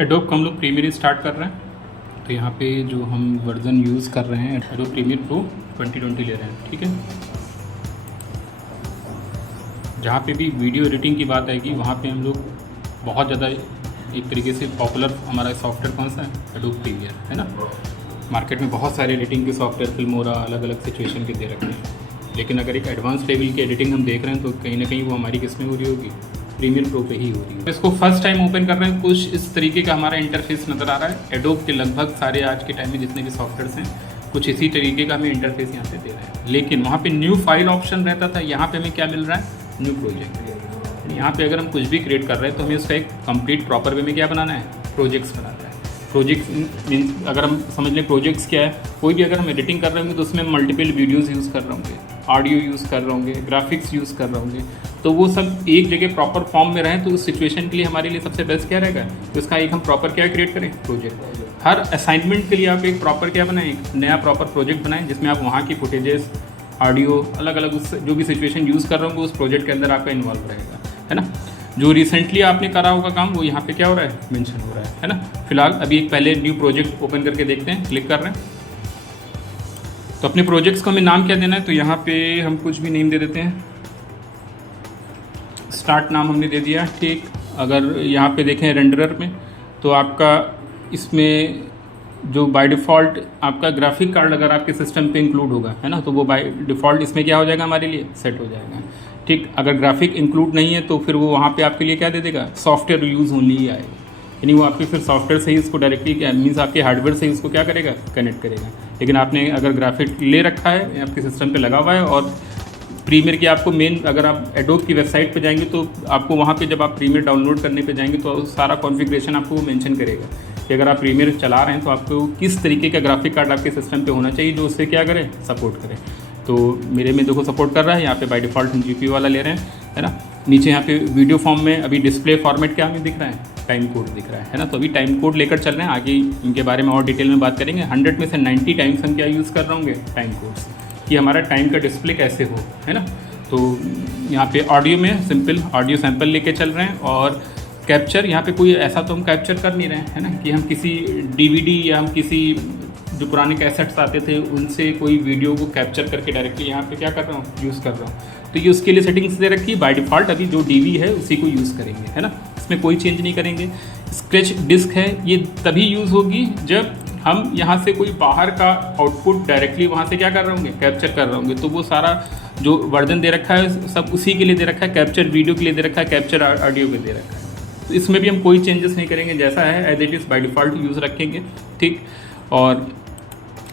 Adobe का हम लोग प्रीमियर स्टार्ट कर रहे हैं। तो यहाँ पे जो हम वर्जन यूज़ कर रहे हैं एडोब प्रीमियर प्रो 2020 ले रहे हैं, ठीक है। जहाँ पे भी वीडियो एडिटिंग की बात आएगी वहाँ पे हम लोग बहुत ज़्यादा एक तरीके से पॉपुलर हमारा सॉफ्टवेयर कौन सा है, एडोब प्रीमियर, है ना। मार्केट में बहुत सारे एडिटिंग के सॉफ्टवेयर फिल्मोरा अलग अलग सिचुएशन के दे रखे हैं, लेकिन अगर एक एडवांस लेवल की एडिटिंग हम देख रहे हैं तो कहीं ना कहीं वो हमारी किस में हो रही होगी, प्रीमियर प्रो पे ही हो रही है। इसको फर्स्ट टाइम ओपन कर रहे हैं, कुछ इस तरीके का हमारा इंटरफेस नज़र आ रहा है। एडोब के लगभग सारे आज के टाइम में जितने भी सॉफ्टवेयर्स हैं कुछ इसी तरीके का हमें इंटरफेस यहाँ पे दे रहे हैं। लेकिन वहाँ पे न्यू फाइल ऑप्शन रहता था, यहाँ पे हमें क्या मिल रहा है, न्यू प्रोजेक्ट। यहाँ पे अगर हम कुछ भी क्रिएट कर रहे हैं तो हमें उसका एक कंप्लीट प्रॉपर वे में क्या बनाना है, प्रोजेक्ट्स बनाना है। प्रोजेक्ट्स मीन्स अगर हम समझ लें प्रोजेक्ट्स क्या है, कोई भी अगर हम एडिटिंग कर रहे होंगे तो उसमें मल्टीपल वीडियोस यूज़ कर रहे होंगे, ऑडियो यूज़ कर रहे होंगे, ग्राफिक्स यूज़ कर रहे होंगे, तो वो सब एक जगह प्रॉपर फॉर्म में रहें तो उस सिचुएशन के लिए हमारे लिए सबसे बेस्ट क्या रहेगा, तो इसका एक हम प्रॉपर क्या क्रिएट करें, प्रोजेक्ट। हर असाइनमेंट के लिए आप एक प्रॉपर क्या बनाएं, एक नया प्रॉपर प्रोजेक्ट बनाएं जिसमें आप वहाँ की फुटेजेस, ऑडियो अलग अलग उस जो भी सिचुएशन यूज़ कर रहे होंगे उस प्रोजेक्ट के अंदर आपका इन्वॉल्व रहेगा, है ना। जो रिसेंटली आपने करा होगा काम वो यहाँ पे क्या हो रहा है, मेंशन हो रहा है ना। फिलहाल अभी एक पहले न्यू प्रोजेक्ट ओपन करके देखते हैं, क्लिक कर रहे हैं। तो अपने प्रोजेक्ट्स को हमें नाम क्या देना है, तो यहाँ पे हम कुछ भी नेम दे देते हैं। स्टार्ट नाम हमने दे दिया, ठीक। अगर यहाँ पे देखें रेंडरर में तो आपका इसमें जो बाय डिफ़ॉल्ट आपका ग्राफिक कार्ड अगर आपके सिस्टम पे इंक्लूड होगा, है ना, तो वो बाय डिफ़ॉल्ट इसमें क्या हो जाएगा, हमारे लिए सेट हो जाएगा, ठीक। अगर ग्राफिक इंक्लूड नहीं है तो फिर वो वहाँ पे आपके लिए क्या दे देगा, सॉफ्टवेयर यूज़ ओनली ही आएगा, यानी वो आपके फिर सॉफ्टवेयर से ही इसको डायरेक्टली क्या मीन्स आपके हार्डवेयर से ही उसको क्या करेगा, कनेक्ट करेगा। लेकिन आपने अगर ग्राफिक ले रखा है आपके सिस्टम पे लगा हुआ है और प्रीमियर की आपको मेन अगर आप एडोब की वेबसाइट पे जाएंगे तो आपको वहाँ पे जब आप प्रीमियर डाउनलोड करने पे जाएंगे तो सारा कॉन्फ़िगरेशन आपको वो मेंशन करेगा कि अगर आप प्रीमियर चला रहे हैं तो आपको किस तरीके का ग्राफिक कार्ड आपके सिस्टम पे होना चाहिए जो उससे क्या करे, सपोर्ट करे। तो मेरे में देखो सपोर्ट कर रहा है, यहाँ पे बाय डिफ़ॉल्ट हम GPU वाला ले रहे हैं, है ना। नीचे यहाँ पे वीडियो फॉर्म में अभी डिस्प्ले फॉर्मेट क्या हमें दिख रहा है, टाइम कोड दिख रहा है ना। तो अभी टाइम कोड लेकर चल रहे हैं, आगे इनके बारे में और डिटेल में बात करेंगे। 100 में से 90 टाइम्स हम क्या यूज़ कर रहे होंगे, टाइम कोड्स, कि हमारा टाइम का डिस्प्ले कैसे हो, है ना। तो यहाँ पे ऑडियो में सिंपल ऑडियो सैंपल लेके चल रहे हैं और कैप्चर यहाँ पे कोई ऐसा तो हम कैप्चर कर नहीं रहे हैं, है ना, कि हम किसी DVD या हम किसी जो पुराने कैसेट्स आते थे उनसे कोई वीडियो को कैप्चर करके डायरेक्टली यहाँ पे क्या कर रहा हूँ, यूज़ कर रहा हूँ। तो ये उसके लिए सेटिंग्स दे रखी है, बाय डिफ़ॉल्ट अभी जो DV है उसी को यूज़ करेंगे, है ना, इसमें कोई चेंज नहीं करेंगे। स्क्रैच डिस्क है, ये तभी यूज़ होगी जब हम यहाँ से कोई बाहर का आउटपुट डायरेक्टली वहाँ से क्या कर रहे होंगे, कैप्चर कर रहे होंगे। तो वो सारा जो वर्जन दे रखा है सब उसी के लिए दे रखा है, कैप्चर वीडियो के लिए दे रखा है, कैप्चर ऑडियो के लिए दे रखा है। तो इसमें भी हम कोई चेंजेस नहीं करेंगे, जैसा है as it is by default use रखेंगे, ठीक। और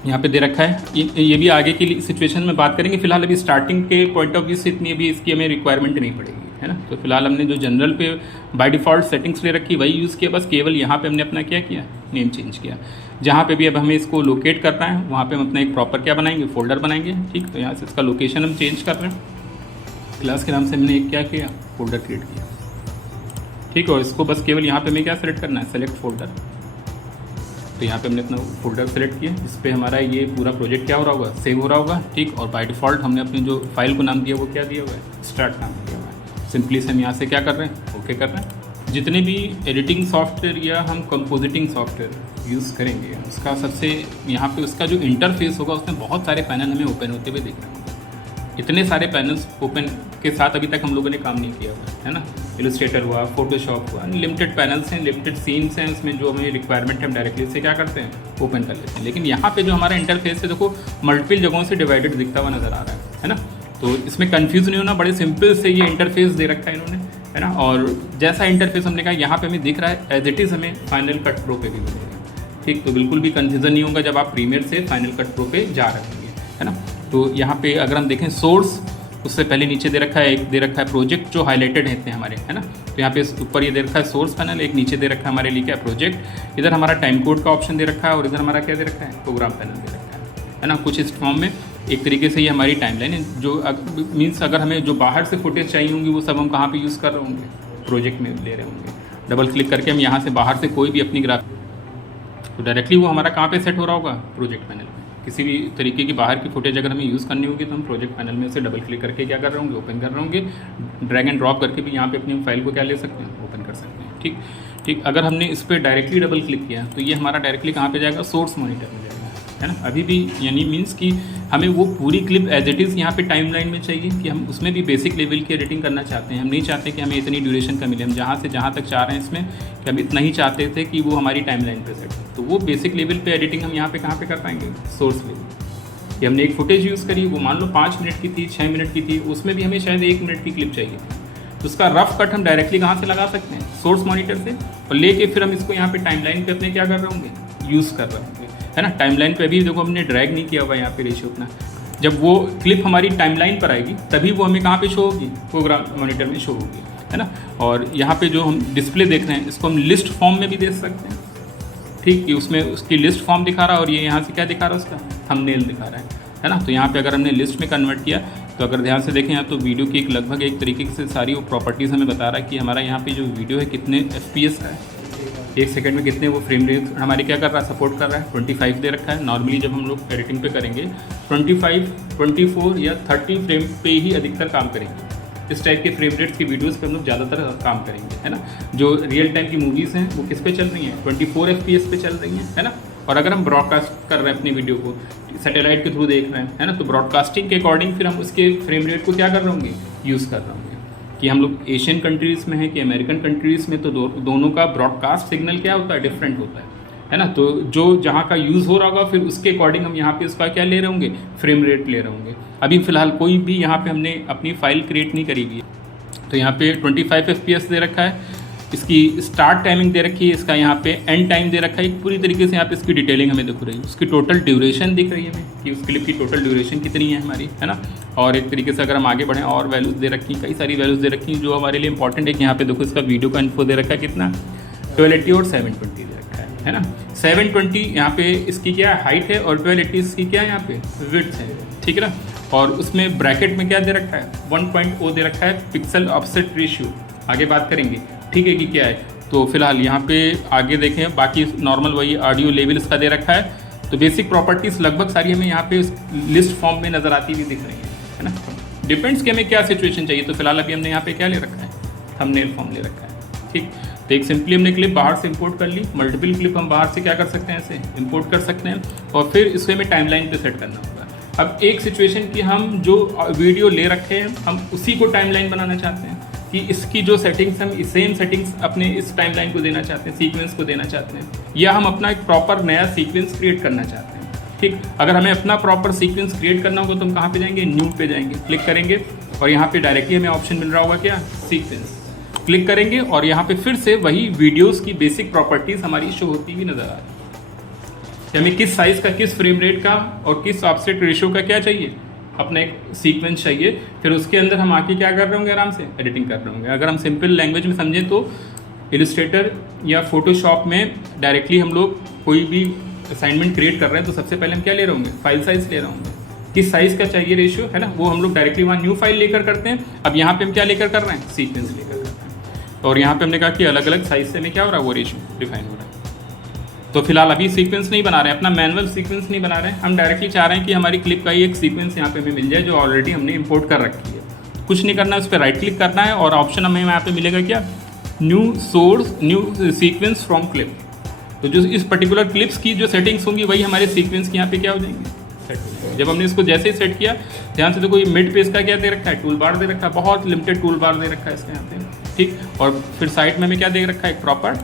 यहाँ पे दे रखा है, ये भी आगे की सिचुएशन में बात करेंगे। फिलहाल अभी स्टार्टिंग के पॉइंट ऑफ व्यू से इतनी अभी इसकी हमें रिक्वायरमेंट नहीं पड़ेगी, है ना। तो फिलहाल हमने जो जनरल पे बाय डिफ़ॉल्ट सेटिंग्स ले रखी वही यूज़ किया, बस केवल यहाँ पे हमने अपना क्या किया, नेम चेंज किया। जहाँ पे भी अब हमें इसको लोकेट करना है वहाँ पे हम अपना एक प्रॉपर क्या बनाएंगे, फोल्डर बनाएंगे, ठीक। तो यहाँ से इसका लोकेशन हम चेंज कर रहे हैं, क्लास के नाम से हमने एक क्या किया, फोल्डर क्रिएट किया, ठीक। और इसको बस केवल यहाँ पे हमें क्या सेलेक्ट करना है, सेलेक्ट फोल्डर। तो यहाँ पे हमने अपना फोल्डर सेलेक्ट किया, इस पर हमारा ये पूरा प्रोजेक्ट क्या हो रहा होगा, सेव हो रहा होगा, ठीक। और बाय डिफ़ॉल्ट हमने अपनी जो फाइल को नाम दिया वो क्या दिया हुआ है, स्टार्ट नाम दिया हुआ है। सिंपली से हम यहाँ से क्या कर रहे हैं, ओके कर रहे हैं। जितने भी एडिटिंग सॉफ्टवेयर या हम कंपोजिटिंग सॉफ्टवेयर यूज़ करेंगे उसका सबसे यहाँ पे उसका जो इंटरफेस होगा उसमें बहुत सारे पैनल हमें ओपन होते हुए दिख रहे होंगे। इतने सारे पैनल्स ओपन के साथ अभी तक हम लोगों ने काम नहीं किया हुआ है ना। इलस्ट्रेटर हुआ, फोटोशॉप हुआ, लिमिटेड पैनल्स हैं, लिमिटेड सीन्स हैं, उसमें जो हमें रिक्वायरमेंट है हम डायरेक्टली से क्या करते हैं, ओपन कर लेते हैं। लेकिन यहाँ पे जो हमारा इंटरफेस है देखो मल्टीपल जगहों से डिवाइडेड दिखता हुआ नज़र आ रहा है ना। तो इसमें कन्फ्यूज़ नहीं होना, बड़े सिंपल से ये इंटरफेस दे रखा है इन्होंने, है ना। और जैसा इंटरफेस हमने कहा यहाँ पे हमें दिख रहा है एज इट इज़ हमें फाइनल कट प्रो पे भी मिलेगा, ठीक। तो बिल्कुल भी कन्फ्यूज़न नहीं होगा जब आप प्रीमियर से फाइनल कट प्रो पे जा रहे होंगे, है ना। तो यहाँ पे अगर हम देखें सोर्स, उससे पहले नीचे दे रखा है, एक दे रखा है प्रोजेक्ट जो हाईलाइटेड हैं हमारे, है ना। तो यहाँ पे ऊपर ये दे रखा है सोर्स पैनल, एक नीचे दे रखा है हमारे लिए क्या, प्रोजेक्ट। इधर हमारा टाइम कोड का ऑप्शन दे रखा है और इधर हमारा क्या दे रखा है, प्रोग्राम पैनल दे रखा है ना। कुछ इस फॉर्म में एक तरीके से ये हमारी टाइमलाइन है, जो मीन्स अगर हमें जो बाहर से फुटेज चाहिए होंगी वो सब हम कहाँ पे यूज़ कर रहे होंगे, प्रोजेक्ट में ले रहे होंगे। डबल क्लिक करके हम यहाँ से बाहर से कोई भी अपनी ग्राफिक तो डायरेक्टली वो हमारा कहाँ पे सेट हो रहा होगा, प्रोजेक्ट पैनल में। किसी भी तरीके की बाहर की फुटेज अगर हमें यूज़ करनी होगी तो हम प्रोजेक्ट पैनल में से डबल क्लिक करके क्या कर रहे होंगे, ओपन कर रहे होंगे। ड्रैग एंड ड्रॉप करके भी यहाँ पे अपनी फाइल को क्या ले सकते हैं, ओपन कर सकते हैं, ठीक। ठीक, अगर हमने इस पर डायरेक्टली डबल क्लिक किया तो ये हमारा डायरेक्टली कहाँ पे जाएगा, सोर्स मॉनिटर में जाएगा, है ना। अभी भी यानी मीन्स कि हमें वो पूरी क्लिप एज इट इज़ यहाँ पे टाइमलाइन में चाहिए कि हम उसमें भी बेसिक लेवल की एडिटिंग करना चाहते हैं। हम नहीं चाहते कि हमें इतनी ड्यूरेशन का मिले, हम जहाँ से जहाँ तक चाह रहे हैं इसमें कि हम इतना ही चाहते थे कि वो हमारी टाइमलाइन पे सेट हो। तो वो बेसिक लेवल पे एडिटिंग हम यहाँ पे कहाँ पे कर पाएंगे, सोर्स लेवल। कि हमने एक फुटेज यूज़ करी, वो मान लो 5 मिनट की थी, 6 मिनट की थी, उसमें भी हमें शायद 1 मिनट की क्लिप चाहिए, तो उसका रफ कट हम डायरेक्टली कहाँ से लगा सकते हैं, सोर्स मॉनिटर से, और लेके फिर हम इसको यहाँ पे टाइमलाइन पे अपने क्या कर रहे होंगे, यूज़ कर रहे होंगे, है ना। टाइमलाइन पे अभी देखो हमने ड्रैग नहीं किया हुआ यहाँ पे रेशियो अपना। जब वो क्लिप हमारी टाइमलाइन पर आएगी तभी वो हमें कहाँ पे शो होगी, प्रोग्राम मॉनिटर में शो होगी, है ना। और यहाँ पे जो हम डिस्प्ले देख रहे हैं इसको हम लिस्ट फॉर्म में भी देख सकते हैं, ठीक, कि उसमें उसकी लिस्ट फॉर्म दिखा रहा है और ये यहाँ से क्या दिखा रहा है, उसका थंबनेल दिखा रहा है ना। तो यहाँ पे अगर हमने लिस्ट में कन्वर्ट किया तो अगर ध्यान से देखें यहाँ तो वीडियो की लगभग एक तरीके से सारी वो प्रॉपर्टीज़ हमें बता रहा है कि हमारा यहाँ पे जो वीडियो है कितने FPS का है, 1 सेकंड में कितने वो फ्रेम रेट हमारे क्या कर रहा है, सपोर्ट कर रहा है। 25 दे रखा है। नॉर्मली जब हम लोग एडिटिंग पे करेंगे 25, 24 या 30 फ्रेम पे ही अधिकतर काम करेंगे। इस टाइप के फ्रेम रेट्स की वीडियोस पे हम लोग ज़्यादातर काम करेंगे, है ना। जो रियल टाइम की मूवीज़ हैं वो किस पे चल रही हैं, 24 FPS पे चल रही हैं, है ना। और अगर हम ब्रॉडकास्ट कर रहे हैं अपनी वीडियो को सैटेलाइट के थ्रू देख रहे हैं, है ना, तो ब्रॉडकास्टिंग के अकॉर्डिंग फिर हम उसके फ्रेम रेट को क्या कर रहे होंगे, यूज़ कर रहे होंगे। कि हम लोग एशियन कंट्रीज़ में हैं कि अमेरिकन कंट्रीज़ में, तो दोनों का ब्रॉडकास्ट सिग्नल क्या होता है, डिफरेंट होता है ना। तो जो जहाँ का यूज़ हो रहा होगा फिर उसके अकॉर्डिंग हम यहाँ पे उसका क्या ले रहे होंगे, फ्रेम रेट ले रहे होंगे। अभी फ़िलहाल कोई भी यहाँ पे हमने अपनी फ़ाइल क्रिएट नहीं करी हुई है, तो यहाँ पे 25 FPS दे रखा है, इसकी स्टार्ट टाइमिंग दे रखी है, इसका यहाँ पे एंड टाइम दे रखा है। पूरी तरीके से यहाँ पे इसकी डिटेलिंग हमें दिख रही है, उसकी टोटल ड्यूरेशन दिख रही है हमें कि उस क्लिप की टोटल ड्यूरेशन कितनी है हमारी, है ना। और एक तरीके से अगर हम आगे बढ़ें और वैल्यूज़ दे रखी, कई सारी वैल्यूज़ दे रखी जो हमारे लिए इंपॉर्टेंट है कि यहाँ पे देखो इसका वीडियो का इन्फो दे रखा है कितना, 1280 और 720 दे रखा है ना। 720 यहाँ पे इसकी क्या हाइट है और 1280 इसकी क्या है यहाँ पे विड्थ है, ठीक है ना। और उसमें ब्रैकेट में क्या दे रखा है, 1.0 दे रखा है पिक्सल ऑफसेट रेशियो। आगे बात करेंगे, ठीक है, कि क्या है। तो फिलहाल यहाँ पे आगे देखें, बाकी नॉर्मल वही ऑडियो लेवल इसका दे रखा है। तो बेसिक प्रॉपर्टीज़ लगभग सारी हमें यहाँ पे लिस्ट फॉर्म में नज़र आती हुई दिख रही है ना। डिपेंड्स कि हमें क्या सिचुएशन चाहिए। तो फिलहाल अभी हमने यहाँ पे क्या ले रखा है, थंबनेल फॉर्म ले रखा है, ठीक। तो एक सिंपली हमने क्लिप बाहर से इंपोर्ट कर ली, मल्टीपल क्लिप हम बाहर से क्या कर सकते हैं, ऐसे इंपोर्ट कर सकते हैं और फिर इसको हमें टाइमलाइन पे सेट करना होगा। अब एक सिचुएशन की हम जो वीडियो ले रखे हैं हम उसी को टाइमलाइन बनाना चाहते हैं कि इसकी जो सेटिंग्स हम सेम सेटिंग्स अपने इस टाइमलाइन को देना चाहते हैं, सीक्वेंस को देना चाहते हैं, या हम अपना एक प्रॉपर नया सीक्वेंस क्रिएट करना चाहते हैं, ठीक। अगर हमें अपना प्रॉपर सीक्वेंस क्रिएट करना होगा तो हम कहाँ पे जाएंगे, न्यू पे जाएंगे, क्लिक करेंगे और यहाँ पे डायरेक्टली हमें ऑप्शन मिल रहा होगा क्या, सीक्वेंस। क्लिक करेंगे और यहाँ पे फिर से वही वीडियोज़ की बेसिक प्रॉपर्टीज़ हमारी शो होती हुई नज़र आ रही है। हमें किस साइज़ का, किस फ्रेम रेट का और किस ऑफसेट रेशियो का क्या चाहिए, अपना एक सीक्वेंस चाहिए। फिर उसके अंदर हम आके क्या कर रहे होंगे, आराम से एडिटिंग कर रहे होंगे। अगर हम सिंपल लैंग्वेज में समझें तो इलस्ट्रेटर या फोटोशॉप में डायरेक्टली हम लोग कोई भी असाइनमेंट क्रिएट कर रहे हैं तो सबसे पहले हम क्या ले रहे होंगे, फाइल साइज़ ले रहे होंगे, किस साइज़ का चाहिए रेशियो, है ना। वो हम लोग डायरेक्टली वहाँ न्यू फाइल लेकर करते हैं। अब यहाँ पे हम क्या लेकर कर रहे हैं, सीक्वेंस लेकर कर रहे हैं। और यहाँ पे हमने कहा कि अलग अलग साइज़ से हमें क्या हो रहा है, वो रेशियो डिफाइन हो रहा है। तो फिलहाल अभी सीक्वेंस नहीं बना रहे हैं, अपना मैनुअल सीक्वेंस नहीं बना रहे हैं, हम डायरेक्टली चाह रहे हैं कि हमारी क्लिप का ही एक सीक्वेंस यहाँ पे हमें मिल जाए जो ऑलरेडी हमने इंपोर्ट कर रखी है। कुछ नहीं करना है, उस पर राइट क्लिक करना है और ऑप्शन हमें यहाँ पे मिलेगा क्या, new source, new sequence from clip. तो जो इस पर्टिकुलर क्लिप्स की जो सेटिंग्स होंगी वही हमारे सीक्वेंस की यहाँ पे क्या हो जाएंगे, सेट हो जाएंगे। जब हमने इसको जैसे ही सेट किया, ध्यान से देखो ये मिड पे इसका क्या दे रखा है, टूल बार दे रखा है, बहुत लिमिटेड टूल बार दे रखा है इसका यहाँ पे, ठीक। और फिर साइड में हमें क्या दे रखा है, एक प्रॉपर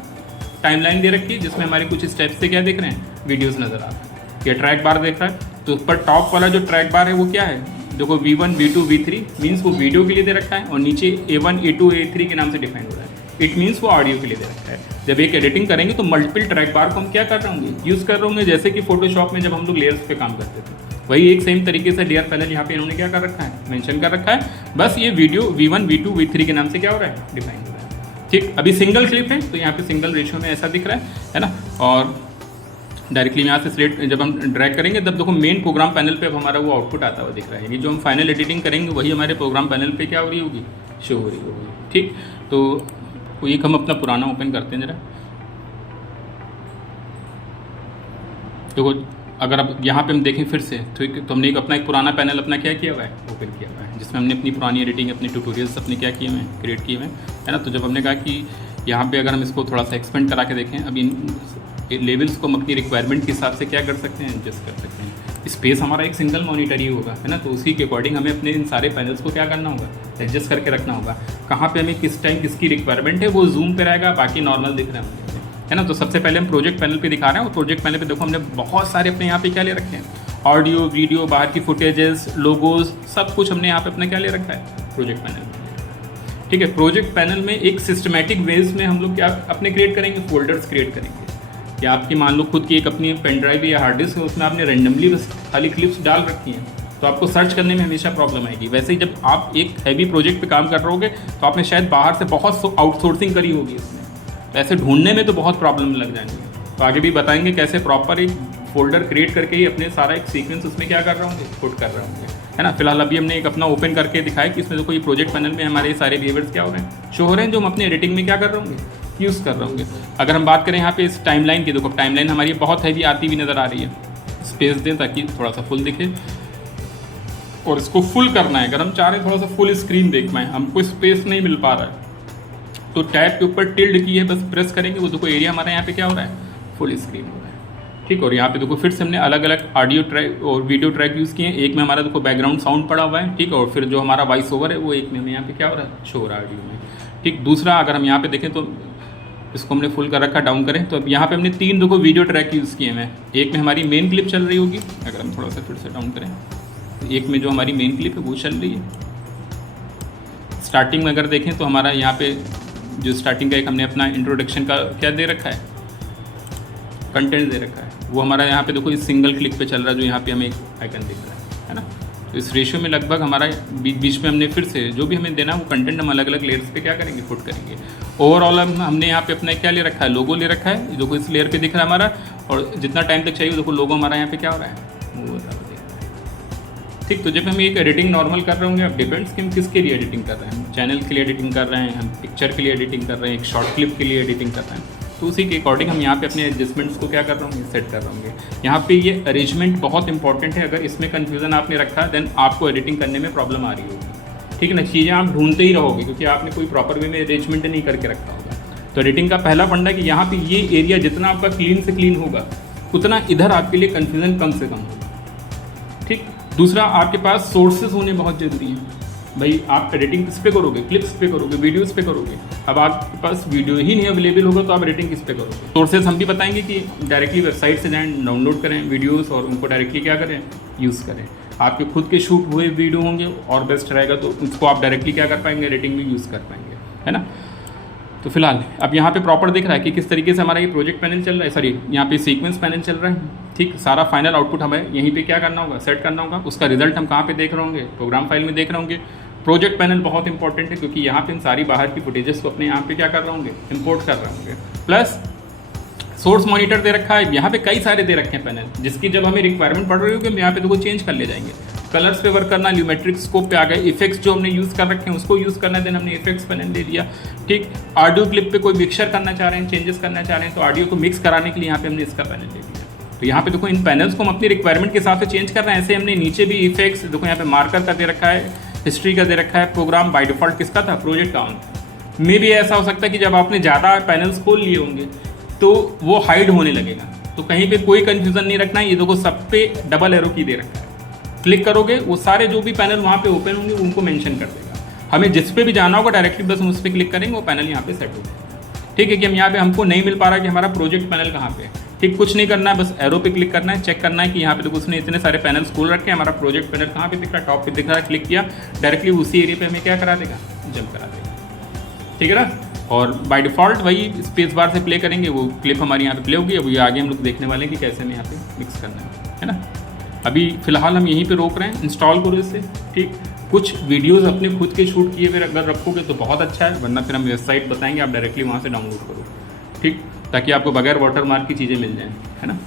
टाइमलाइन दे रखी है जिसमें हमारे कुछ स्टेप्स से क्या देख रहे हैं, वीडियोस नज़र आ रहे हैं। ये ट्रैक बार देख रहा है, तो ऊपर टॉप वाला जो ट्रैक बार है वो क्या है, देखो V1, V2, V3 मीन्स वो वीडियो के लिए दे रखा है और नीचे A1, A2, A3 के नाम से डिफाइन हो रहा है। इट मीन्स वो ऑडियो के लिए दे रखा है। जब एक एडिटिंग करेंगे तो मल्टीपल ट्रैक बार को हम क्या कर रहे होंगे, यूज़ कर रहे होंगे, जैसे कि फोटोशॉप में जब हम लोग लेयर्स पे काम करते थे वही एक सेम तरीके से डियर पैनल यहाँ पे इन्होंने क्या कर रखा है, मेंशन कर रखा है। बस ये वीडियो V1, V2, V3 के नाम से क्या हो रहा है, डिफाइन हो रहा है, ठीक। अभी सिंगल क्लिप है तो यहाँ पे सिंगल रेशियो में ऐसा दिख रहा है ना। और डायरेक्टली यहाँ से सिलेक्ट जब हम ड्रैग करेंगे तब देखो मेन प्रोग्राम पैनल पे अब हमारा वो आउटपुट आता हुआ दिख रहा है। ये जो हम फाइनल एडिटिंग करेंगे वही हमारे प्रोग्राम पैनल पे क्या हो रही होगी, शो हो रही होगी, ठीक। तो एक हम अपना पुराना ओपन करते हैं जरा। देखो अगर अब यहाँ पे हम देखें फिर से तो हमने अपना एक पुराना पैनल अपना क्या किया हुआ है, ओपन किया हुआ है, जिसमें हमने अपनी पुरानी एडिटिंग, अपने ट्यूटोरियल्स अपने क्या किए हुए हैं, क्रिएट किए हुए हैं, है ना। तो जब हमने कहा कि यहाँ पे अगर हम इसको थोड़ा सा एक्सपेंड करा के देखें, अब इन लेवल्स को हम अपनी रिक्वायरमेंट के हिसाब से क्या कर सकते हैं, एडजस्ट कर सकते हैं। स्पेस हमारा एक सिंगल मॉनिटर ही होगा, है ना, तो उसी के अकॉर्डिंग हमें अपने इन सारे पैनल्स को क्या करना होगा, एडजस्ट करके रखना होगा। कहाँ पे हमें किस टाइम किसकी रिक्वायरमेंट है वो जूम पे रहेगा, बाकी नॉर्मल दिख रहा है, है ना। तो सबसे पहले हम प्रोजेक्ट पैनल पे दिखा रहे हैं, और प्रोजेक्ट पैनल पे देखो हमने बहुत सारे अपने यहाँ पे क्या ले रखे हैं, ऑडियो, वीडियो, बाहर की फुटेजेस, लोगोज, सब कुछ हमने यहाँ पे अपना क्या ले रखा है, प्रोजेक्ट पैनल में। ठीक है, प्रोजेक्ट पैनल में एक सिस्टमेटिक वेज में हम लोग क्या अपने क्रिएट करेंगे, फोल्डर्स क्रिएट करेंगे। या आपकी मान लो खुद की एक अपनी पेन ड्राइव या हार्ड डिस्क है, उसमें आपने रैंडमली बस खाली क्लिप्स डाल रखी हैं, तो आपको सर्च करने में हमेशा प्रॉब्लम आएगी। वैसे ही जब आप एक हैवी प्रोजेक्ट पे काम कर रहे होगे तो आपने शायद बाहर से बहुत आउटसोर्सिंग करी होगी इसमें, तो ऐसे ढूंढने में तो बहुत प्रॉब्लम लग जाएंगे। तो आगे भी बताएंगे कैसे प्रॉपर एक फोल्डर क्रिएट करके ही अपने सारा एक सीक्वेंस उसमें क्या कर रहा हूँ, पुट कर रहा हूँ, है ना। फिलहाल अभी हमने एक अपना ओपन करके दिखाया कि इसमें देखो ये प्रोजेक्ट पैनल में हमारे सारे बिहेवियर्स क्या हो रहे हैं, शो हो रहे हैं, जो हम अपने एडिटिंग में क्या कर रहे होंगे, यूज़ कर रहे होंगे। अगर हम बात करें यहाँ पे इस टाइमलाइन की, देखो टाइमलाइन हमारी बहुत हैवी आती हुई नज़र आ रही है। स्पेस दें ताकि थोड़ा सा फुल दिखे, और इसको फुल करना है। अगर हम चाह रहे हैं थोड़ा सा फुल स्क्रीन देख पाएँ, हमको स्पेस नहीं मिल पा रहा है, तो टैब के ऊपर टिल्ड की है बस प्रेस करेंगे, वो देखो एरिया हमारा यहाँ पे क्या हो रहा है, फुल स्क्रीन हो रहा है। ठीक, और यहाँ पे देखो फिर से हमने अलग अलग ऑडियो ट्रैक और वीडियो ट्रैक यूज़ किए हैं। एक में हमारा देखो बैकग्राउंड साउंड पड़ा हुआ है, ठीक, और फिर जो हमारा वॉइस ओवर है वो एक में हमें यहाँ पे क्या हो रहा है, शो हो रहा है ऑडियो में। ठीक, दूसरा अगर हम यहाँ पे देखें तो इसको हमने फुल कर रखा, डाउन करें तो अब यहाँ पे हमने 3 देखो वीडियो ट्रैक यूज़ किए हैं। एक में हमारी मेन क्लिप चल रही होगी, अगर हम थोड़ा सा फिर से डाउन करें तो एक में जो हमारी मेन क्लिप है वो चल रही है। स्टार्टिंग में अगर देखें तो हमारा यहाँ पे जो स्टार्टिंग का एक हमने अपना इंट्रोडक्शन का क्या दे रखा है, कंटेंट दे रखा है, वो हमारा यहाँ पे देखो इस सिंगल क्लिक पे चल रहा है, जो यहाँ पे हमें एक आइकन दिख रहा है ना। तो इस रेशियो में लगभग हमारा बीच में हमने फिर से जो भी हमें देना है वो कंटेंट हम अलग अलग लेयर्स पे क्या करेंगे, पुट करेंगे। ओवरऑल हमने यहाँ पे अपना क्या ले रखा है, लोगो ले रखा है, देखो इस लेयर पे दिख रहा है हमारा, और जितना टाइम तक चाहिए देखो लोगो हमारा यहाँ पे क्या हो रहा है, वो दिख रहा है। ठीक, तो जब हम एक एडिटिंग नॉर्मल कर रहे होंगे, अब डिपेंड्स कि हम किसके लिए एडिटिंग कर रहे हैं, चैनल के लिए एडिटिंग कर रहे हैं, हम पिक्चर के लिए एडिटिंग कर रहे हैं, एक शॉर्ट क्लिप के लिए एडिटिंग कर रहे हैं, तो उसी के अकॉर्डिंग हम यहाँ पे अपने एडजस्टमेंट्स को क्या कर रहे होंगे, सेट कर रहे होंगे। यहाँ पे ये अरेंजमेंट बहुत इंपॉर्टेंट है, अगर इसमें कन्फ्यूजन आपने रखा है देन आपको एडिटिंग करने में प्रॉब्लम आ रही होगी। ठीक है ना, चीज़ें आप ढूंढते ही रहोगे क्योंकि आपने कोई प्रॉपर वे में अरेंजमेंट नहीं करके रखा होगा। तो एडिटिंग का पहला फंडा है कि यहाँ पे ये एरिया जितना आपका क्लीन से क्लीन होगा उतना इधर आपके लिए कन्फ्यूजन कम से कम होगा। ठीक, दूसरा आपके पास सोर्सेज होने बहुत ज़रूरी हैं। भाई आप एडिटिंग किस पे करोगे, क्लिप्स पे करोगे, वीडियोस पे करोगे। अब आपके पास वीडियो ही नहीं अवेलेबल होगा तो आप एडिटिंग किस पे करोगे। सोर्सेज हम भी बताएंगे कि डायरेक्टली वेबसाइट से जाएं, डाउनलोड करें वीडियोस और उनको डायरेक्टली क्या करें, यूज़ करें। आपके खुद के शूट हुए वीडियो होंगे और बेस्ट रहेगा, तो उसको आप डायरेक्टली क्या कर पाएंगे, एडिटिंग में यूज़ कर पाएंगे, है ना। तो फिलहाल अब यहाँ पे प्रॉपर दिख रहा है कि किस तरीके से हमारा ये प्रोजेक्ट पैनल चल रहा है, सॉरी यहाँ पे सीक्वेंस पैनल चल रहा है। ठीक, सारा फाइनल आउटपुट हमें यहीं पे क्या करना होगा, सेट करना होगा। उसका रिजल्ट हम कहाँ पे देख रहे होंगे, प्रोग्राम फाइल में देख रहे होंगे। प्रोजेक्ट पैनल बहुत इंपॉर्टेंट है क्योंकि यहाँ पे हम सारी बाहर की फुटेजेस को अपने यहाँ पे क्या कर रहे होंगे, इंपोर्ट कर रहे होंगे। प्लस सोर्स मॉनिटर दे रखा है, यहाँ पे कई सारे दे रखे हैं पैनल, जिसकी जब हमें रिक्वायरमेंट पड़ रही होगी हम यहाँ पे तो चेंज कर ले जाएंगे। कलर्स पे वर्क करना, ल्यूमेट्रिक स्कोप पे आ गए, इफेक्ट्स जो हमने यूज़ कर रखे हैं उसको यूज़ करना है, देन हमने इफेक्ट्स पैनल ले लिया। ठीक, ऑडियो क्लिप पे कोई मिक्सर करना चाह रहे हैं, चेंजेस करना चाह रहे हैं, तो ऑडियो को मिक्स कराने के लिए यहाँ पे हमने इसका पैनल ले लिया। तो यहाँ पे देखो इन पैनल्स को हम अपनी रिक्वायरमेंट के हिसाब से चेंज कर रहे हैं। ऐसे हमने नीचे भी इफेक्ट्स देखो यहाँ पे मार्कर का दे रखा है, हिस्ट्री का दे रखा है। प्रोग्राम बाय डिफॉल्ट किसका था, प्रोजेक्ट काउंट। मे भी ऐसा हो सकता है कि जब आपने ज़्यादा पैनल्स खोल लिए होंगे तो वो हाइड होने लगेगा, तो कहीं पे कोई कंफ्यूजन नहीं रखना है। ये देखो सब पे डबल एरो की दे रखा है, क्लिक करोगे वो सारे जो भी पैनल वहाँ पे ओपन होंगे उनको मेंशन कर देगा। हमें जिस पे भी जाना होगा डायरेक्टली बस हम उस पर क्लिक करेंगे, वो पैनल यहाँ पे सेट हो जाएगा। ठीक है, कि हम यहाँ पे हमको नहीं मिल पा रहा कि हमारा प्रोजेक्ट पैनल कहाँ पे है। ठीक, कुछ नहीं करना है, बस एरो पे क्लिक करना है, चेक करना है कि यहाँ पे देखो उसने इतने सारे पैनल्स खोल रखे हैं, हमारा प्रोजेक्ट पैनल कहाँ पे दिख रहा है, टॉप पे दिख रहा है, क्लिक किया, डायरेक्टली उसी एरिया पे हमें क्या करा देगा, जंप करा देगा। ठीक है ना, और बाय डिफ़ॉल्ट वही स्पेस बार से प्ले करेंगे, वो क्लिप हमारी यहाँ पे प्ले होगी। अब ये आगे हम लोग देखने वाले हैं कि कैसे हमें यहाँ पे मिक्स करना है ना। अभी फिलहाल हम यहीं पे रोक रहे हैं, इंस्टॉल करो इसे। ठीक, कुछ वीडियोस अपने खुद के शूट किए हुए अगर रखोगे तो बहुत अच्छा है, वरना फिर हम वेबसाइट बताएंगे, आप डायरेक्टली वहाँ से डाउनलोड करो। ठीक, ताकि आपको बगैर वाटरमार्क की चीज़ें मिल जाएँ, है ना।